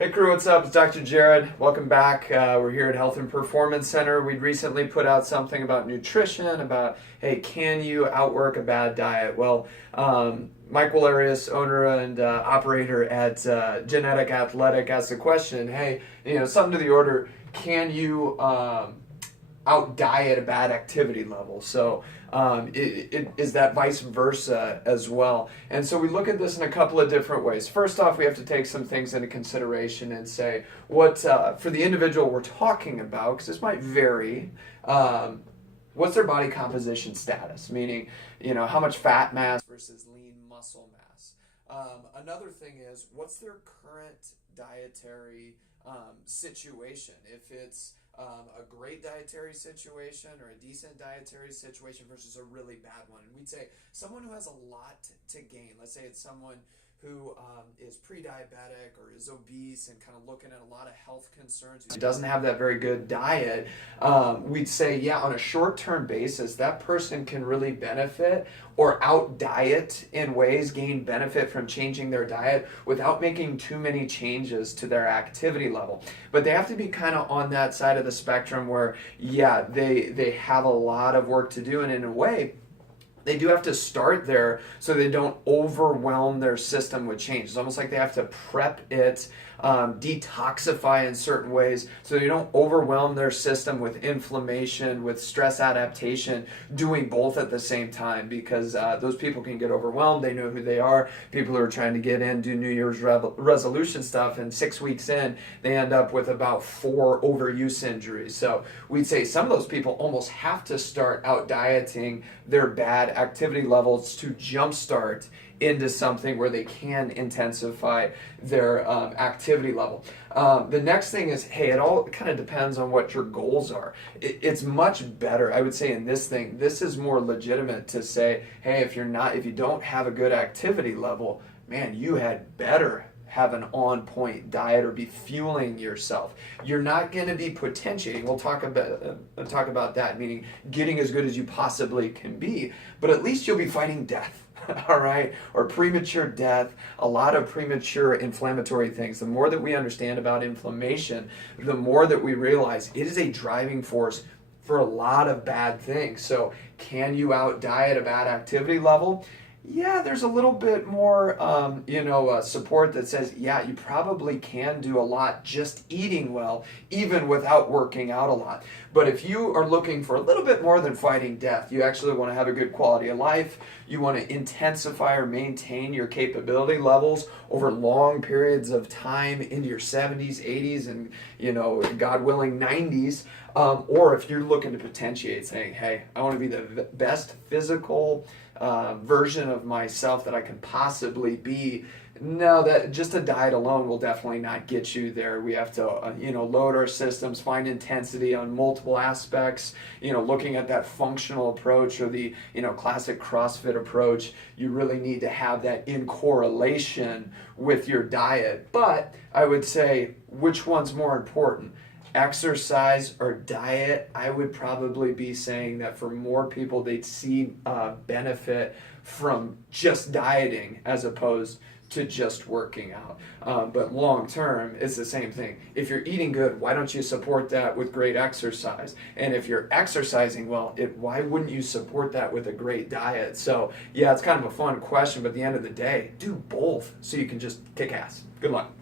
Hey crew, what's up? It's Dr. Jared. Welcome back. We're here at Health and Performance Center. We'd recently put out something about nutrition, about, hey, can you outwork a bad diet? Well, Mike Walerius, owner and operator at Genetic Athletic, asked the question, hey, something to the order, can you out diet a bad activity level? So is that vice versa as well? And so we look at this in a couple of different ways. First off, we have to take some things into consideration and say what for the individual we're talking about, because this might vary. What's their body composition status? Meaning, how much fat mass versus lean muscle mass. Another thing is, what's their current dietary situation? If it's a great dietary situation or a decent dietary situation versus a really bad one. And we'd say someone who has a lot to gain, let's say it's someone who is pre-diabetic or is obese and kind of looking at a lot of health concerns, who doesn't have that very good diet, we'd say, yeah, on a short-term basis, that person can really benefit or out-diet in ways, gain benefit from changing their diet without making too many changes to their activity level. But they have to be kind of on that side of the spectrum where, yeah, they have a lot of work to do, and in a way, they do have to start there so they don't overwhelm their system with change. It's almost like they have to prep it, detoxify in certain ways so they don't overwhelm their system with inflammation, with stress adaptation, doing both at the same time, because those people can get overwhelmed. They know who they are. People who are trying to get in, do New Year's resolution stuff, and 6 weeks in, they end up with about 4 overuse injuries. So we'd say some of those people almost have to start out dieting their bad activity levels to jumpstart into something where they can intensify their activity level. The next thing is, hey, it all kind of depends on what your goals are. It's much better, I would say, in this thing, this is more legitimate to say, hey, if you don't have a good activity level, man, you had better have an on-point diet or be fueling yourself. You're not going to be potentiating. We'll talk about that, meaning getting as good as you possibly can be, but at least you'll be fighting death. All right, or premature death, a lot of premature inflammatory things. The more that we understand about inflammation, the more that we realize it is a driving force for a lot of bad things. So can you out diet a bad activity level? Yeah, there's a little bit more, support that says, yeah, you probably can do a lot just eating well, even without working out a lot. But if you are looking for a little bit more than fighting death, you actually want to have a good quality of life, you want to intensify or maintain your capability levels over long periods of time into your 70s, 80s, and, God willing, 90s, or if you're looking to potentiate saying, hey, I want to be the best physical version of myself that I can possibly be. No, that just a diet alone will definitely not get you there. We have to, load our systems, find intensity on multiple aspects. Looking at that functional approach or the, classic CrossFit approach, you really need to have that in correlation with your diet. But I would say, which one's more important? Exercise or diet? I would probably be saying that for more people, they'd see benefit from just dieting as opposed to just working out. But long term, it's the same thing. If you're eating good, why don't you support that with great exercise? And if you're exercising well, why wouldn't you support that with a great diet? So yeah, it's kind of a fun question, but at the end of the day, do both so you can just kick ass. Good luck.